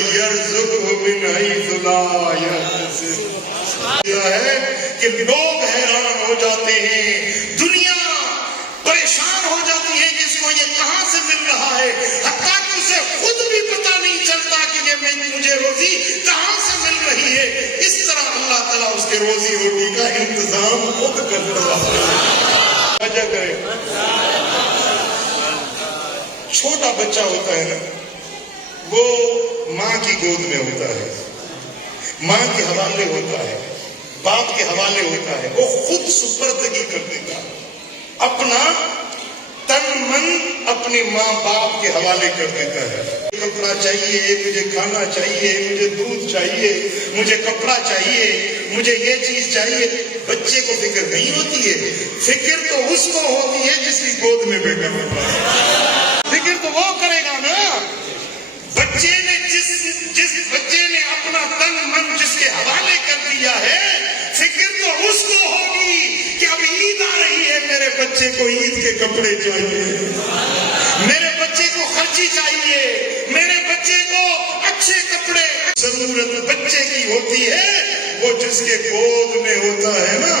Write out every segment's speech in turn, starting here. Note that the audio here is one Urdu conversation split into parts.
وَيَرْزُقْهُ مِنْ حَيْثُ لَا يَحْتَسِبُ۔ یہ ہے کہ لوگ حیران ہو جاتے ہیں، دنیا پریشان ہو جاتی ہے کہ اس کو یہ کہاں سے مل رہا ہے، حتیٰ کہ اسے خود بھی پتہ نہیں چلتا کہ یہ مجھے روزی کہاں سے مل رہی ہے۔ اس طرح اللہ تعالیٰ اس کے روزی روٹی کا انتظام خود کرتا ہے۔ وجہ کرے چھوٹا بچہ ہوتا ہے نا، وہ ماں کی گود میں ہوتا ہے، ماں کے حوالے ہوتا ہے، باپ کے حوالے ہوتا ہے، وہ خود سپردگی کر دیتا ہے، اپنا تن من اپنی ماں باپ کے حوالے کر دیتا ہے۔ کپڑا چاہیے، مجھے کھانا چاہیے، مجھے دودھ چاہیے، مجھے کپڑا چاہیے، مجھے یہ چیز چاہیے۔ بچے کو فکر نہیں ہوتی ہے، فکر تو اس کو ہوتی ہے جس کی گود میں بیٹا ہوتا ہے، فکر تو وہ کرے گا نا۔ بچے نے جس بچے نے اپنا تن من جس کے حوالے کر دیا ہے، فکر تو اس کو ہوگی کہ اب عید آ رہی ہے، میرے بچے کو عید کے کپڑے چاہیے، میرے بچے کو خرچی چاہیے، میرے بچے کو اچھے کپڑے۔ ضرورت بچے کی ہوتی ہے، وہ جس کے گود میں ہوتا ہے نا،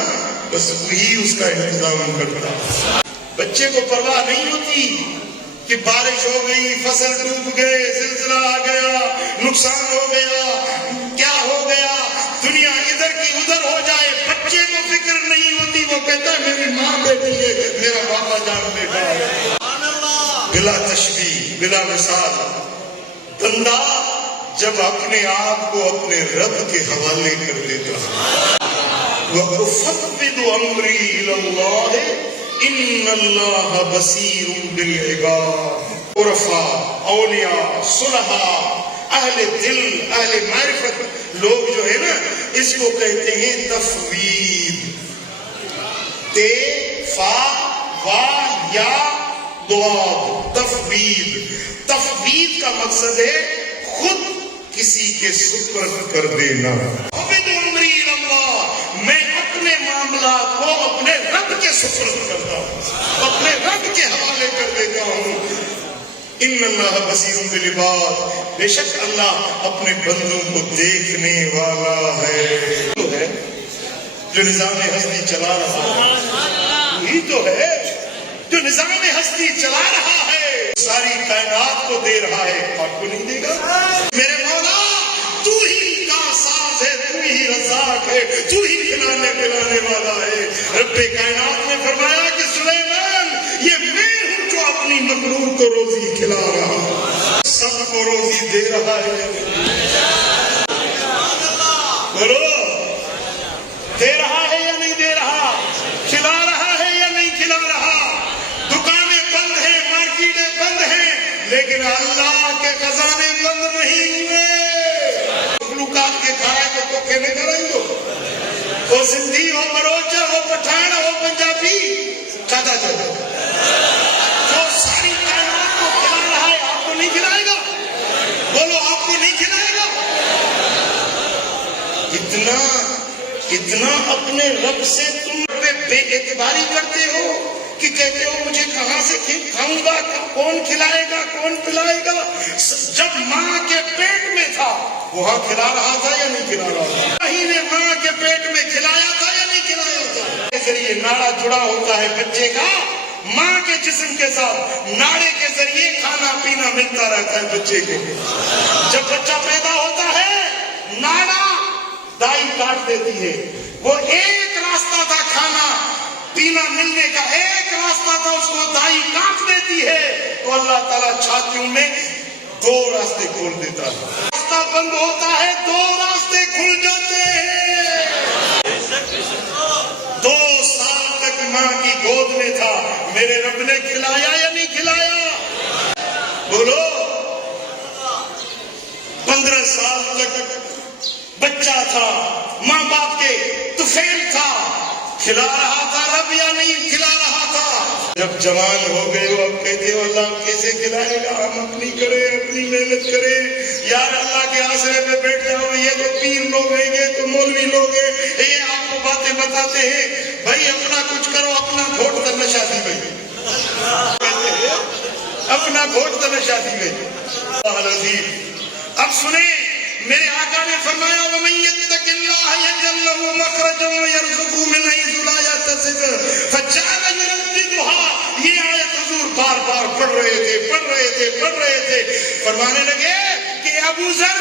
بس وہی اس کا انتظام کرتا ہے۔ بچے کو پرواہ نہیں ہوتی کہ بارش ہو گئی، فصل ڈوب گئے، زلزلہ آ گیا، نقصان ہو گیا، کیا ہو گیا، دنیا ادھر کی ادھر ہو جائے، بچے کو فکر نہیں ہوتی۔ وہ کہتا ہے میری ماں بیٹی ہے، میرا باپا جان بیٹا ہے۔ بلا تشبیہ، بلا مثال، بندہ جب اپنے آپ کو اپنے رب کے حوالے کر دیتا ہے، وَأُفَوِّضُ أَمْرِي إِلَى اللَّهِ ان اللہ بصیر بالعباد۔ عرفاء، اولیاء، صلحاء، اہل دل، اہل معرفت لوگ جو ہے نا، اس کو کہتے ہیں تفویض۔ تے فا وا یا ضاد، تفویض۔ تفویض کا مقصد ہے خود کسی کے سپرد کر دینا۔ میں اپنے معاملات کو اپنے رب کے سپرد کرتا ہوں، اپنے رب کے حوالے کر دیتا ہوں۔ ان اللہ بصیر بالعباد، بے شک اللہ اپنے بندوں کو دیکھنے والا ہے۔ تو ہے جو نظام ہستی چلا رہا ہے، یہی تو ہے جو نظام ہستی چلا رہا ہے، ساری کائنات کو دے رہا ہے، آپ کو نہیں دے گا؟ میرے مولا تو ہی کا ساز ہے، تو ہی رزاق ہے، تو ہی کھلانے پلانے والا ہے۔ رب کائنات نے فرمایا کہ سلیمان، یہ میں ہوں جو اپنی مخلوق کو روزی کھلا رہا ہوں، سب کو روزی دے رہا ہے۔ بولو، دے رہا ہے یا نہیں دے رہا؟ کھلا رہا ہے یا نہیں کھلا رہا؟ دکانیں بند ہیں، مارکیٹیں بند ہیں، لیکن اللہ کے خزانے بند نہیں ہوئے۔ مخلوقات کے کھائے کو کھینے کریں گو، وہ سندھی ہو، بروچا ہو، پٹھان ہو، پنجابی، کھاتا جائے، جو ساری کائنات کو کھلا رہا ہے، آپ کو نہیں کھلائے گا؟ بولو، آپ کو نہیں کھلائے گا؟ اتنا اپنے رب سے تم پہ بے اعتباری کرتے ہو کہ کہتے ہو مجھے کہاں سے کھاؤں گا، کون کھلائے گا، کون پلائے گا؟ جب ماں کے پیٹ میں تھا وہاں کھلا رہا تھا یا نہیں کھلا رہا تھا؟ وہی نے ماں کے پیٹ میں کھلایا تھا یا نہیں کھلایا تھا؟ کے ذریعے ناڑا جڑا ہوتا ہے بچے کا ماں کے جسم کے ساتھ، ناڑے کے ذریعے کھانا پینا ملتا رہتا ہے بچے کو۔ جب بچہ پیدا ہوتا ہے، ناڑا دائی کاٹ دیتی ہے، وہ ایک راستہ تھا کھانا پینا ملنے کا، ایک راستہ تھا، اس کو دائی کاٹ دیتی ہے تو اللہ تعالیٰ چھاتیوں میں دو راستے کھول دیتا ہے۔ راستہ بند ہوتا ہے، دو راستے کھل جاتے ہیں۔ 2 سال تک ماں کی گود میں تھا، میرے رب نے کھلایا یا نہیں کھلایا؟ بولو، 15 سال تک بچہ تھا، ماں باپ کے طفیل تھا، کھلا رہا تھا رب یا نہیں کھلا رہا تھا؟ جب جوان ہو گئے ہو، اب کہتے ہو اللہ کیسے کھلائے گا، ہم اپنی کریں، اپنی محنت کریں، یار اللہ کے آسرے پہ بیٹھ جاؤ، یہ تو پیر لوگ ہیں، یہ تو مولوی لوگ ہیں، یہ آپ کو باتیں بتاتے ہیں، بھائی اپنا کچھ کرو، اپنا گھوٹ کرنا شادی بھائی، اپنا گھوٹ کرنا شادی بھائی۔ اب سنیں میرے آقا نے فرمایا وَمَن يَتَّقِ اللَّهَ يَجْعَل لَّهُ مَخْرَجًا وَيَرْزُقْهُ مِنْ حَيْثُ لَا يَحْتَسِبُ فَجَعَلَ يُرَدِّدُهَا. یہ آیت حضور بار بار پڑھ رہے تھے فرمانے لگے کہ ابو ذر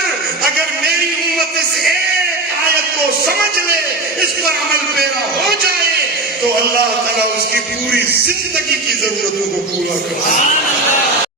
اگر میری امت اس ایک آیت کو سمجھ لے، اس پر عمل پیرا ہو جائے تو اللہ تعالیٰ اس کی پوری زندگی کی ضرورتوں کو پورا کرے.